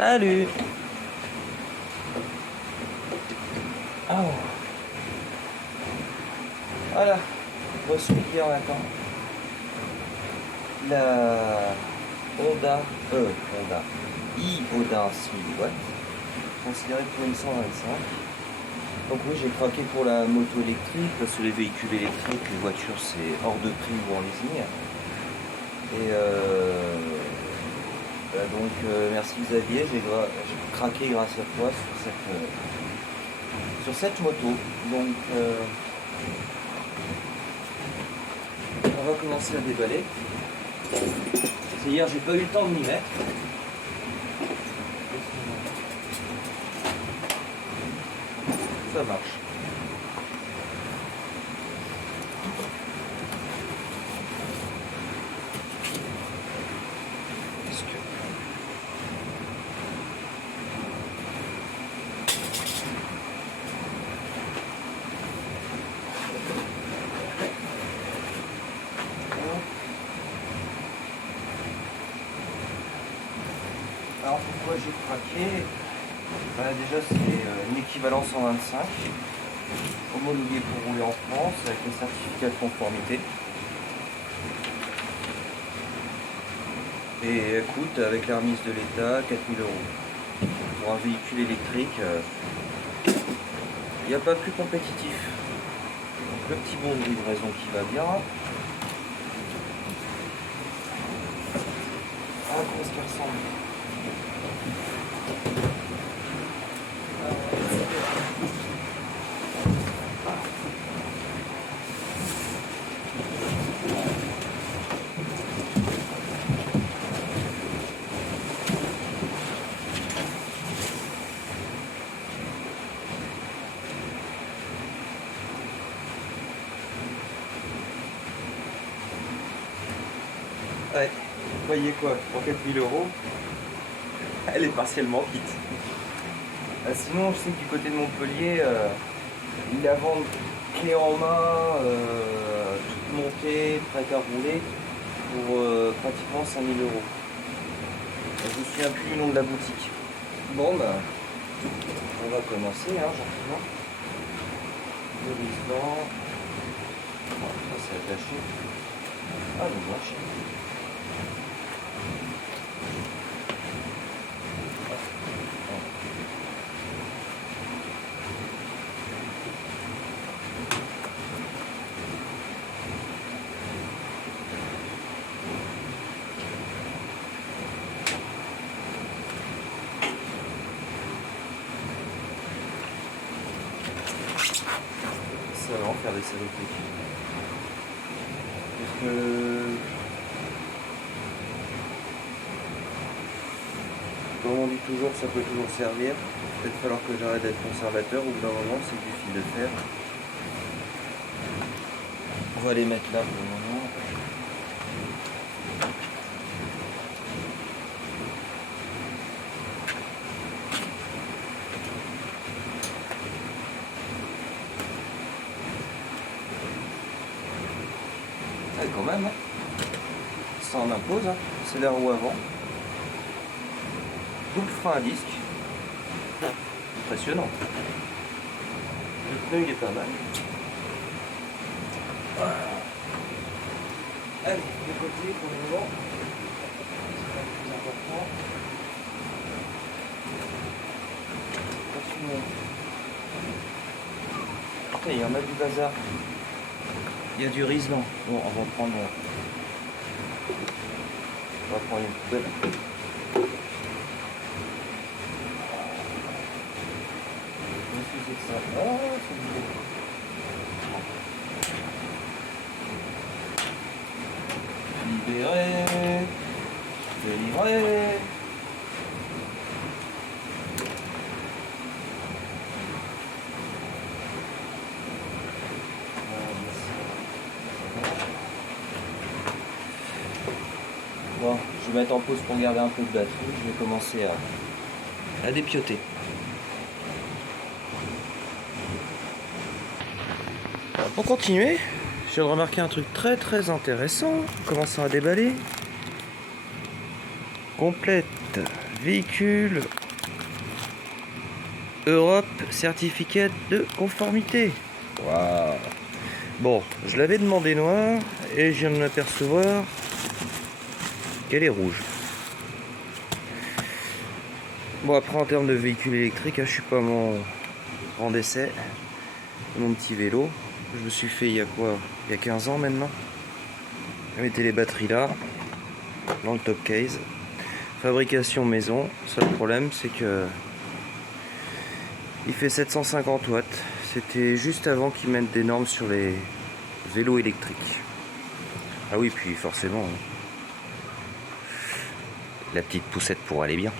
Salut. Oh. Voilà. Reçu hier matin. La Honda i-Honda Silhouette, considérée pour une 125. Donc oui, j'ai craqué pour la moto électrique, parce que les véhicules électriques, les voitures, c'est hors de prix ou en leasing. Et donc merci Xavier, j'ai craqué grâce à toi sur cette moto. Donc on va commencer à déballer. C'est hier, j'ai pas eu le temps de m'y mettre. Ça marche. Est-ce que... Alors pourquoi j'ai craqué? Déjà c'est une équivalence 125 homologuée pour rouler en France avec les certificats de conformité. Et elle coûte avec la remise de l'État 4 000 €. Pour un véhicule électrique, il n'y a pas plus compétitif. Donc le petit bon de livraison qui va bien. Ah, comment est-ce qu'elle ressemble? Ouais, vous voyez quoi, pour 4 000 €, elle est partiellement quitte. Sinon, je sais que du côté de Montpellier, ils la vendent clé en main, toute montée, prête à rouler, pour pratiquement 5 000 €. Je me souviens plus du nom de la boutique. Bon, bah, on va commencer, hein, gentiment. Le Riesland. Ça, c'est attaché. Ah, le blanchi. Ça va en faire des saloperies. Parce que... Comme on dit toujours, ça peut toujours servir. Peut-être falloir que j'arrête d'être conservateur, au bout d'un moment c'est du fil de fer. On va les mettre là pour le moment. Ah, quand même, hein. Ça en impose, hein. C'est la roue avant. Double frein à disque. Impressionnant. Le pneu il est pas mal. Voilà. Allez, de côté pour le moment. C'est pas le plus important. Continuons. Putain, il y en a du bazar. Il y a du Riesland. Bon, on va prendre une poubelle. Qu'est-ce que c'est que ça? Ah, c'est beau. Libéré. Délivré. Bon, je vais mettre en pause pour garder un peu de batterie. Je vais commencer à dépioter. Pour continuer, je viens de remarquer un truc très intéressant. Commençons à déballer. Complète Véhicule Europe certificat de conformité. Waouh. Bon, je l'avais demandé noir et je viens de m'apercevoir qu'elle est rouge. Bon, après en termes de véhicule électrique, je suis pas à mon grand essai. Mon petit vélo, je me suis fait il y a quoi? Il y a 15 ans maintenant. Je mettais les batteries là, dans le top case. Fabrication maison. Seul problème, c'est que il fait 750 watts. C'était juste avant qu'ils mettent des normes sur les vélos électriques. Ah oui, puis forcément, la petite poussette pour aller bien.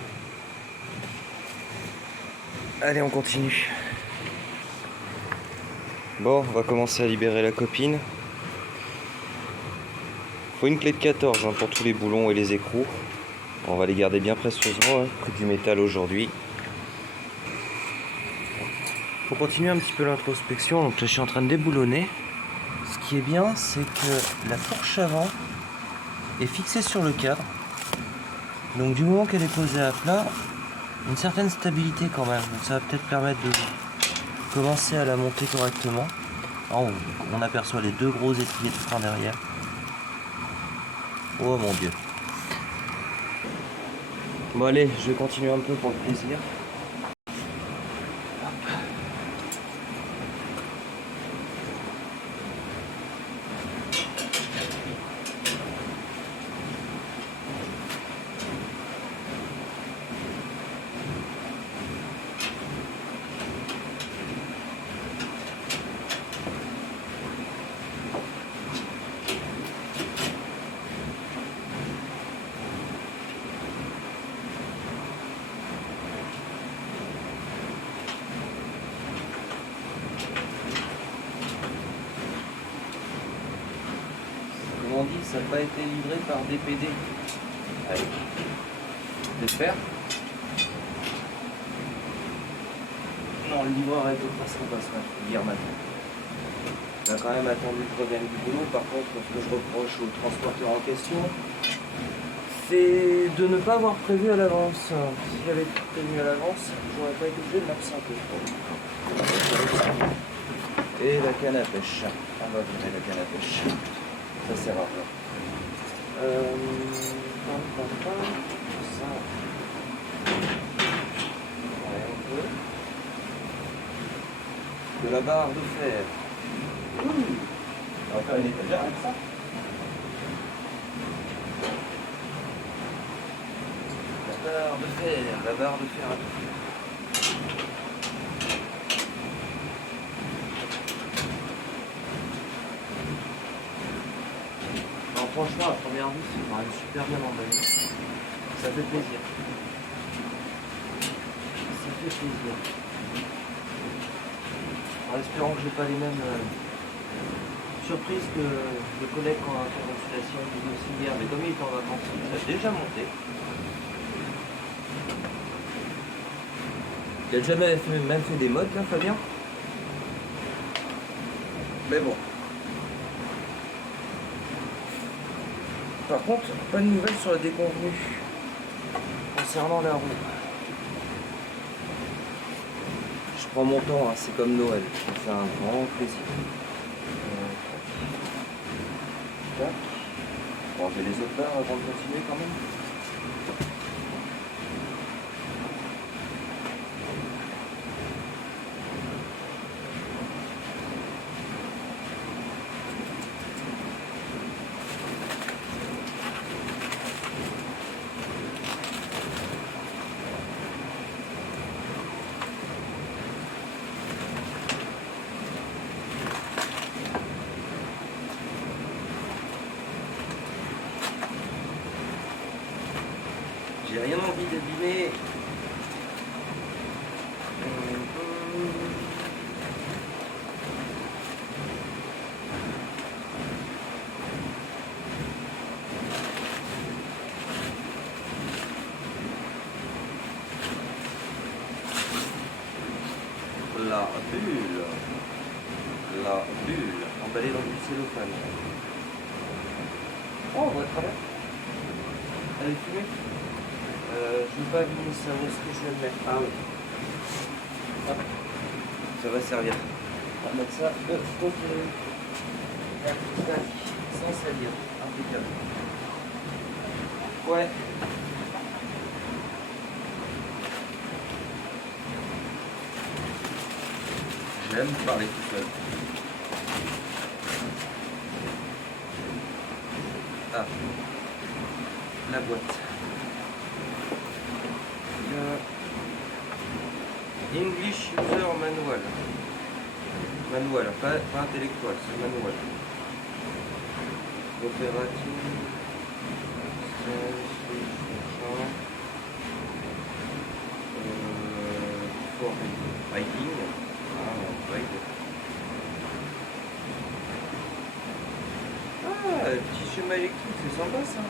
Allez, on continue. Bon, on va commencer à libérer la copine. Faut une clé de 14 pour tous les boulons et les écrous. On va les garder bien précieusement, près du métal aujourd'hui. Pour continuer un petit peu l'introspection, donc là, je suis en train de déboulonner. Ce qui est bien, c'est que la fourche avant est fixée sur le cadre. Donc du moment qu'elle est posée à plat, une certaine stabilité quand même. Donc ça va peut-être permettre de commencer à la monter correctement. On aperçoit les deux gros étriers de frein derrière. Oh mon dieu. Bon allez, je vais continuer un peu pour le plaisir. On dit que ça n'a pas été livré par DPD. Allez, j'espère. Non, le livreur est au façon pas ce matin, hier matin. Il a quand même attendu que je revienne du boulot. Par contre, ce que je reproche au transporteur en question, c'est de ne pas avoir prévu à l'avance. Si j'avais prévu à l'avance, j'aurais pas été obligé de m'absenter. Et la canne à pêche. On va virer la canne à pêche. Ça sert à rien. Ça. Ouais, un peu. De la barre de fer. On va faire une étagère avec ça. La barre de fer, la barre de fer à tout faire. Franchement, à première vue, c'est quand même super bien emballé. Ça fait plaisir. Ça fait plaisir. En espérant que je n'ai pas les mêmes surprises que le collègue qui a reçu la séance vidéo hier, mais comme il est en vacances, il a déjà monté. Il a déjà même fait des modes là, Fabien. Mais bon. Par contre, pas de nouvelles sur la déconvenue concernant la roue. Je prends mon temps, c'est comme Noël, ça me fait un grand plaisir. Tac. On va enlever les autres barres avant de continuer quand même. J'ai rien envie d'abîmer. La bulle. La bulle. Emballée dans du cellophane. Oh, on va travers. Elle est fumée. Je veux pas abîmer ça, où est-ce que je vais le mettre? Ah oui. Hop. Ça va servir. On va mettre ça de côté. Tac, tac, sans salir. Impeccable. Ouais. J'aime parler tout seul. Ah, la boîte. English User Manual. Manual, pas intellectuel, c'est manuel. Opérative. For writing. Ah, petit schéma électrique, c'est sympa ça.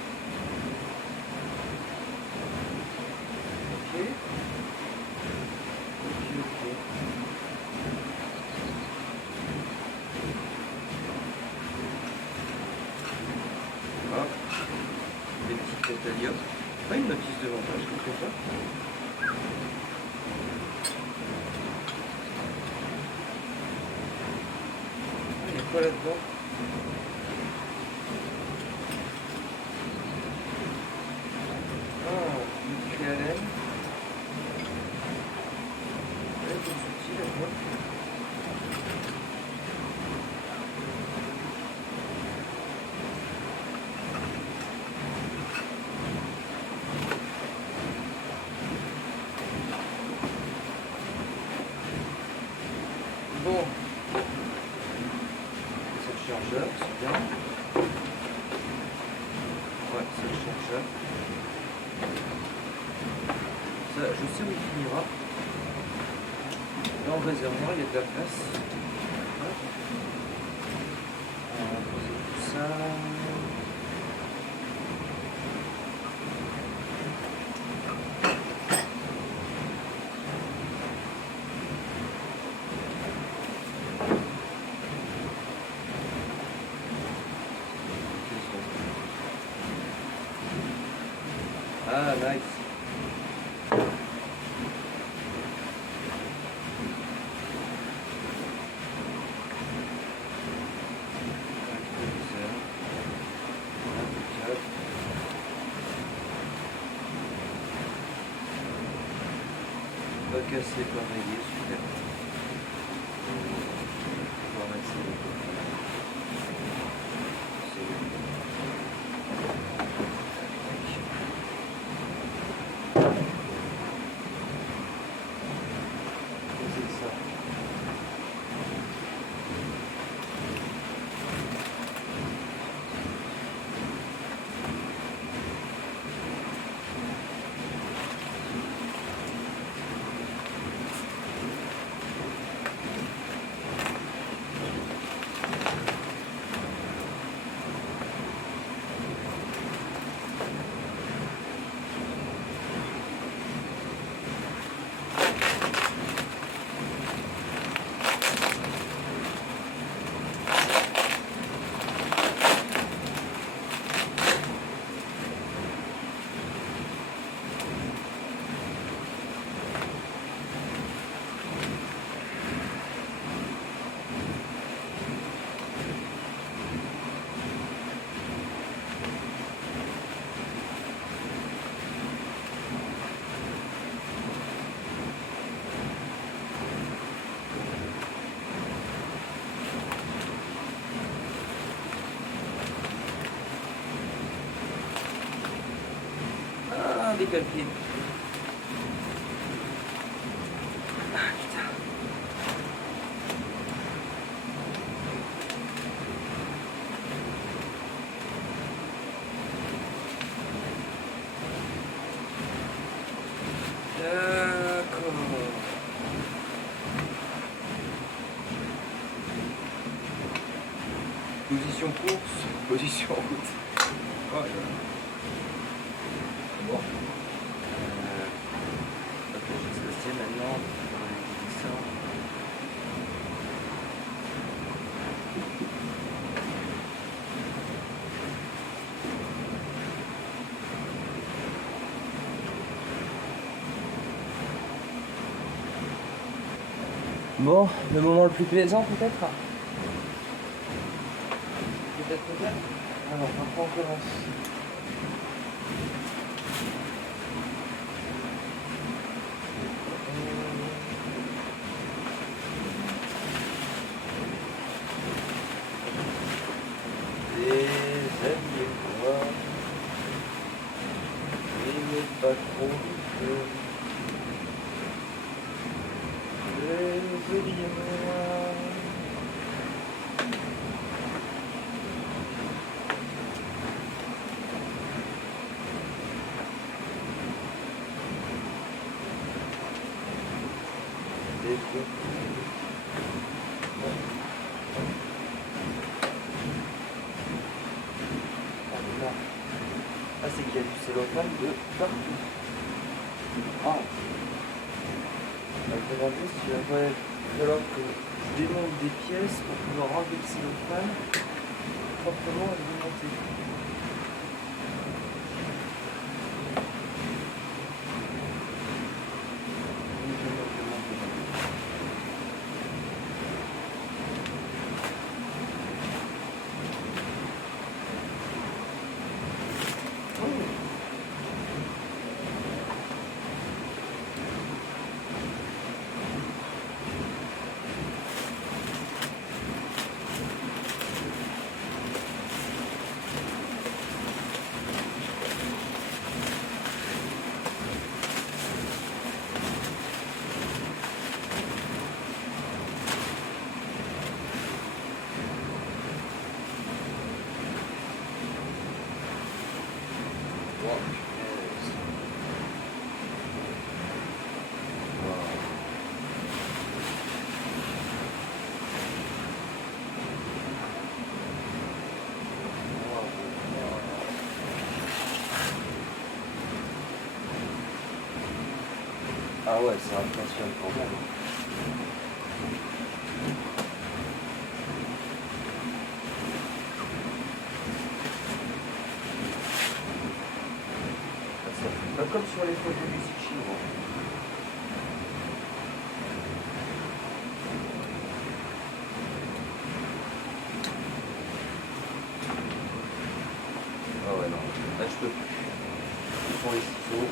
Ok. Ok. Hop. Des petites catalias. Pas une notice de montage, quelque chose. Il y a quoi là-dedans? Bon, c'est le chargeur, c'est bien. Ouais, c'est le chargeur. Ça, je sais où il finira. Là, en réservoir, il y a de la place. On va poser tout ça. Ah, nice. Pas cassé, pas rayé, super. On va mettre ça de côté. Des calculs. Ah putain. D'accord. Position course, position route. Oh là là. Bon. Ok, je sais ce que c'est maintenant. On va utiliser ça. Bon, le moment le plus plaisant peut-être. Peut-être. Alors, par quoi on commence? Déshabillez-moi. N'ayez pas trop de feu. Déshabillez-moi. Ah, c'est qu'il y a du cellophane de partout. Ah. Regardez, si il va falloir que je démonte des pièces pour pouvoir enlever le cellophane proprement et démonter. Ah ouais, ça impressionne quand même. Pas comme sur les photos de musique chinoise. Ah ouais, non, là je peux plus. Ce sont les ciseaux.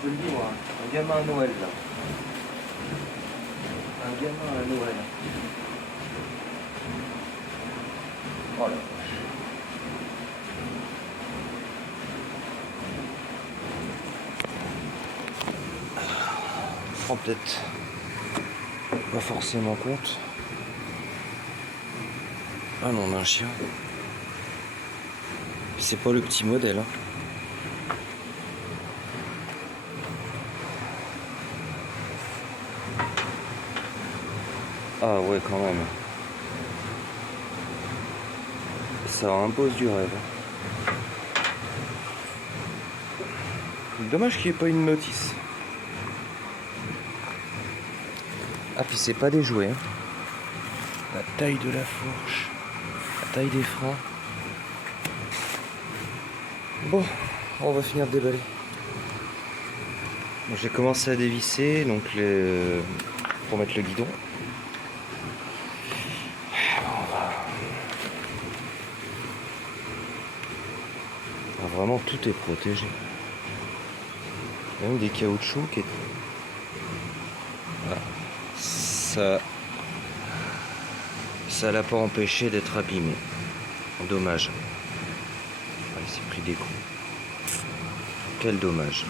Je le dis moi, un gamin à Noël là. Un gamin à Noël. Oh là. Je prends peut-être pas forcément compte. Ah non, on a un chien. C'est pas le petit modèle. Hein. Ah ouais, quand même. Ça impose du rêve. Dommage qu'il n'y ait pas une notice. Ah, puis c'est pas des jouets. Hein. La taille de la fourche, la taille des freins. Bon, on va finir de déballer. Bon, j'ai commencé à dévisser donc pour mettre le guidon. Vraiment tout est protégé. Même des caoutchoucs qui est... Voilà. Ça l'a pas empêché d'être abîmé. Dommage. Ah, il s'est pris des coups. Quel dommage.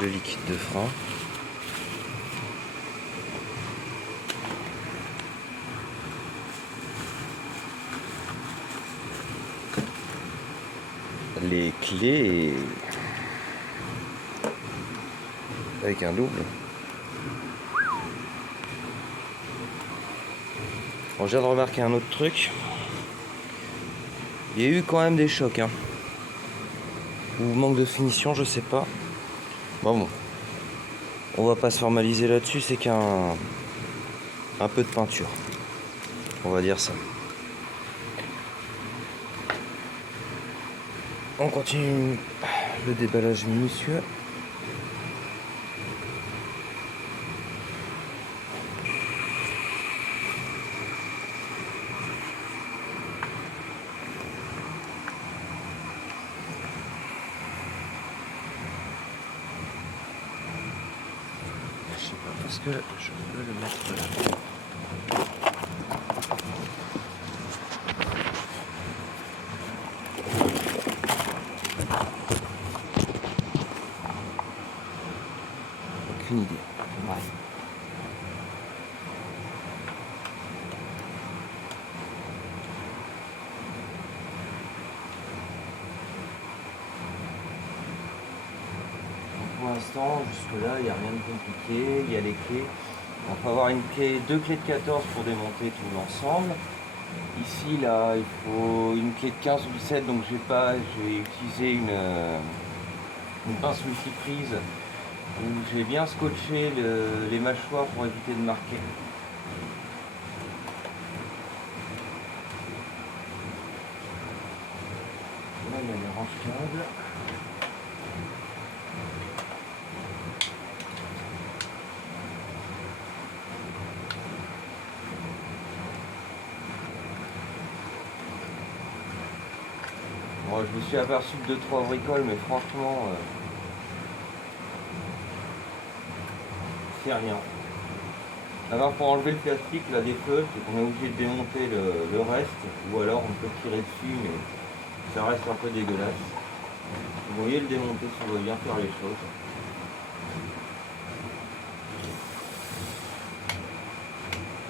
Le liquide de frein. Les clés avec un double. Bon, je viens de remarquer un autre truc. Il y a eu quand même des chocs, hein. Ou manque de finition, je sais pas. Bon, on va pas se formaliser là-dessus, c'est qu'un peu de peinture. On va dire ça. On continue le déballage minutieux. Je sais pas, parce que je peux le mettre là. Aucune idée. Bref. Pour l'instant, jusque-là, il n'y a rien de compliqué. Il y a les clés. On va avoir deux clés de 14 pour démonter tout l'ensemble. Ici, là, il faut une clé de 15 ou 17, donc je vais utiliser une pince multiprise où j'ai bien scotché les mâchoires pour éviter de marquer. Là, il y a les range-câbles. Bon, je me suis aperçu de 2-3 bricoles, mais franchement, c'est rien. Alors pour enlever le plastique, la défeuille, c'est qu'on est obligé de démonter le reste, ou alors on peut tirer dessus, mais ça reste un peu dégueulasse. Vous voyez le démonter, ça doit bien faire les choses.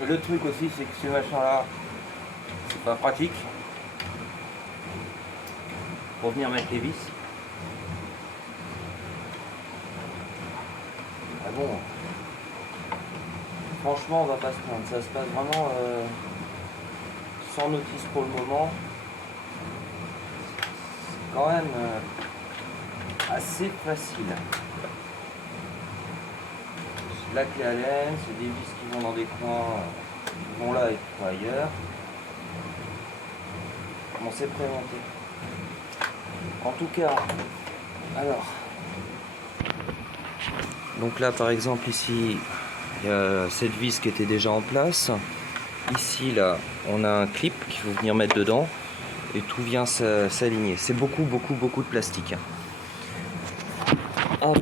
Le truc aussi, c'est que ce machin-là, c'est pas pratique pour venir mettre les vis. Ah bon, franchement, on va pas se plaindre. Ça se passe vraiment sans notice pour le moment. C'est quand même assez facile. La clé à laine, c'est des vis qui vont dans des coins, qui vont là et qui vont ailleurs. Bon, c'est prémonté. En tout cas, alors. Donc là, par exemple, ici, il y a cette vis qui était déjà en place. Ici, là, on a un clip qu'il faut venir mettre dedans et tout vient s'aligner. C'est beaucoup de plastique. Hop.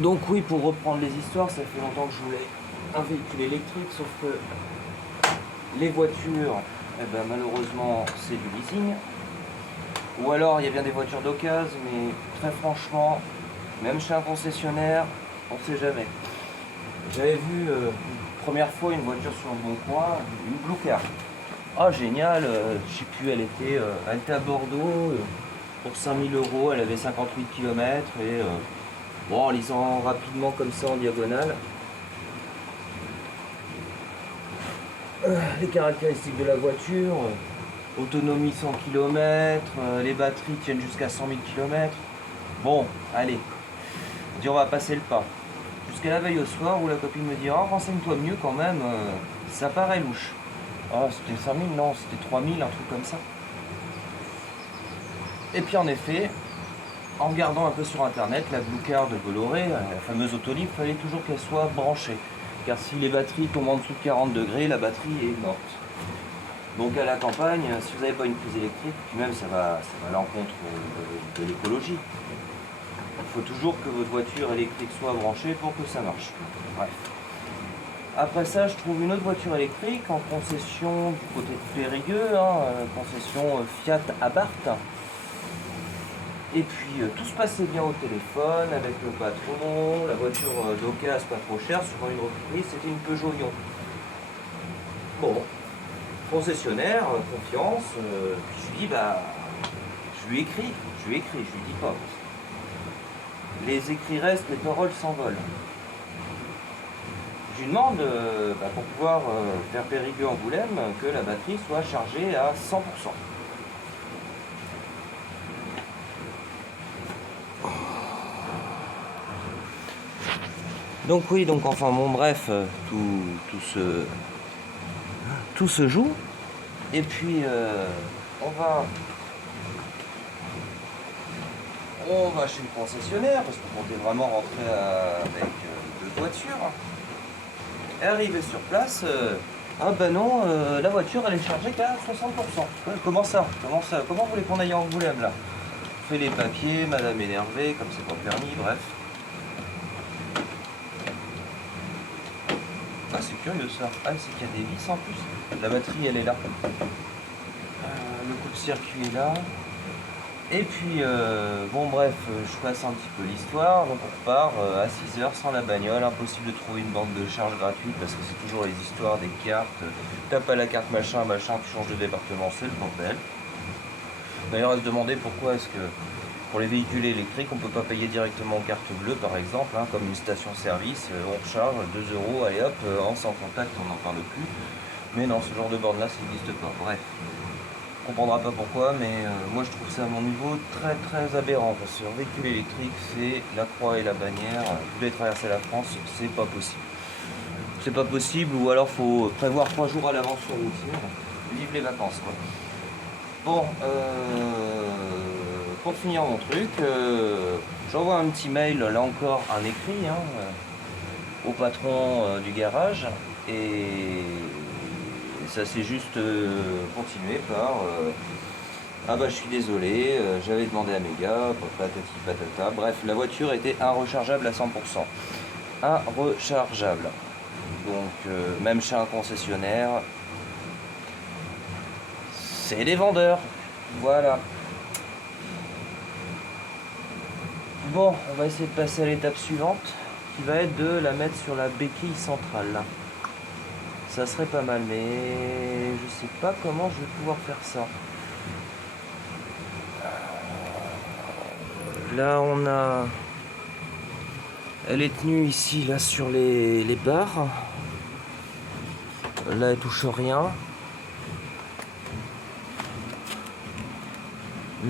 Donc oui, pour reprendre les histoires, ça fait longtemps que je voulais un véhicule électrique, sauf que les voitures, eh ben, malheureusement, c'est du leasing. Ou alors, il y a bien des voitures d'occasion, mais très franchement, même chez un concessionnaire, on ne sait jamais. J'avais vu une première fois une voiture sur le bon coin, une Blue Car. Ah génial, je sais plus, elle était à Bordeaux, pour 5000 €, elle avait 58 km et bon, en lisant rapidement comme ça en diagonale, les caractéristiques de la voiture, autonomie 100 km, les batteries tiennent jusqu'à 100 000 km. Bon, allez, on va passer le pas. Jusqu'à la veille au soir où la copine me dit « Oh, renseigne-toi mieux quand même, ça paraît louche. » Oh, c'était 5000, non, c'était 3000, un truc comme ça. Et puis en effet, en regardant un peu sur internet, la Blue Car de Bolloré, la fameuse Autolib, il fallait toujours qu'elle soit branchée. Car si les batteries tombent en dessous de 40 degrés, la batterie est morte. Donc à la campagne, si vous n'avez pas une prise électrique, puis même ça va à l'encontre de l'écologie. Il faut toujours que votre voiture électrique soit branchée pour que ça marche. Bref. Après ça, je trouve une autre voiture électrique en concession du côté de Périgueux, concession Fiat Abarth. Et puis tout se passait bien au téléphone avec le patron, la voiture d'occasion pas trop chère, sur une reprise, c'était une Peugeot Ion. Bon, concessionnaire, confiance, puis je lui dis, je lui écris, je lui dis pas. Les écrits restent, les paroles s'envolent. Je lui demande, pour pouvoir faire Périgueux-Angoulême, que la batterie soit chargée à 100%. Donc oui, donc enfin bon bref, tout tout se joue. Et puis on va chez le concessionnaire parce qu'on comptait vraiment rentrer avec 2 voitures. Et arrivé sur place, ah bah non, la voiture elle est chargée qu'à 60%. Ouais, comment ça comment vous voulez qu'on aille en Angoulême là? On fait les papiers, madame énervée, comme c'est pas permis, bref. Ah c'est curieux ça. Ah c'est qu'il y a des vis en plus. La batterie elle est là. Le coupe-circuit est là. Et puis bon bref, je passe un petit peu l'histoire. Donc on repart à 6h sans la bagnole. Impossible de trouver une bande de charge gratuite parce que c'est toujours les histoires des cartes. T'as pas la carte machin, tu changes de département, c'est le bordel. D'ailleurs elle se demandait pourquoi est-ce que pour les véhicules électriques on peut pas payer directement en carte bleue par exemple, hein, comme une station-service, on recharge 2 €, allez hop, sans contact, on n'en parle plus. Mais non, ce genre de borne là ça n'existe pas. Bref. On comprendra pas pourquoi, mais moi je trouve ça à mon niveau très très aberrant parce qu'un véhicule électrique c'est la croix et la bannière. Vous voulez traverser la France, c'est pas possible. C'est pas possible, ou alors faut prévoir 3 jours à l'avance sur route. Vive les vacances quoi. Bon, pour finir mon truc, j'envoie un petit mail, là encore un écrit, hein, au patron du garage, et ça s'est juste continué par ah bah je suis désolé, j'avais demandé à mes gars, patati patata. Bref, la voiture était rechargeable à 100%. Rechargeable. Donc même chez un concessionnaire, c'est des vendeurs. Voilà. Bon, on va essayer de passer à l'étape suivante, qui va être de la mettre sur la béquille centrale. Ça serait pas mal, mais je sais pas comment je vais pouvoir faire ça. Là, elle est tenue ici, là, sur les barres. Là, elle touche rien.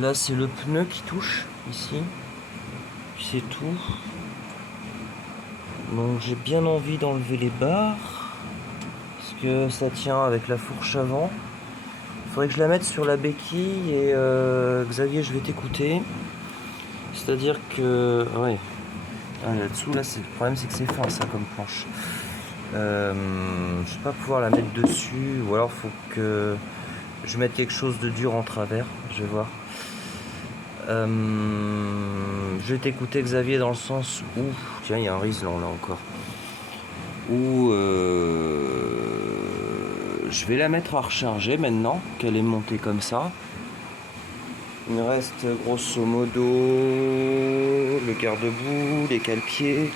Là, c'est le pneu qui touche, ici. C'est tout. Donc, j'ai bien envie d'enlever les barres. Parce que ça tient avec la fourche avant. Il faudrait que je la mette sur la béquille. Et Xavier, je vais t'écouter. C'est-à-dire que... Ouais. Ah, là-dessous, là, le problème, c'est que c'est fin, ça, comme planche. Je vais pas pouvoir la mettre dessus. Ou alors, faut que je mette quelque chose de dur en travers. Je vais voir. Je vais t'écouter Xavier dans le sens où... Tiens, il y a un riselant là encore. Où je vais la mettre à recharger maintenant qu'elle est montée comme ça. Il me reste grosso modo le garde-boue, les cale-pieds,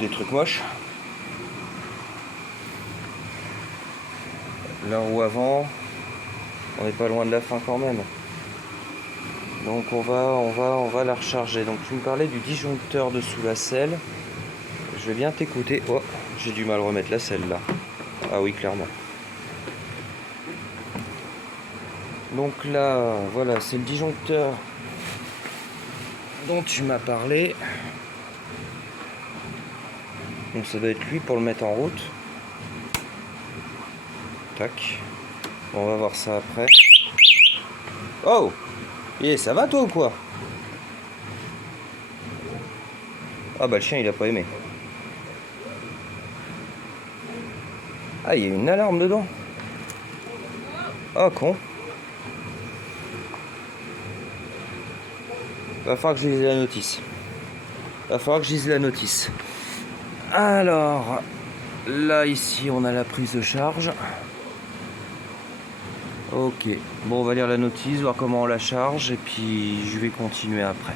des trucs moches. La roue avant, on n'est pas loin de la fin quand même. Donc on va la recharger. Donc tu me parlais du disjoncteur de sous la selle. Je vais bien t'écouter. Oh, j'ai du mal à remettre la selle là. Ah oui, clairement. Donc là, voilà, c'est le disjoncteur dont tu m'as parlé. Donc ça doit être lui pour le mettre en route. Tac. On va voir ça après. Oh! Ça va toi ou quoi? Ah bah le chien il a pas aimé. Ah, il y a une alarme dedans. Ah con. Va falloir que je lise la notice. Alors, là ici on a la prise de charge. Ok, bon on va lire la notice, voir comment on la charge et puis je vais continuer après.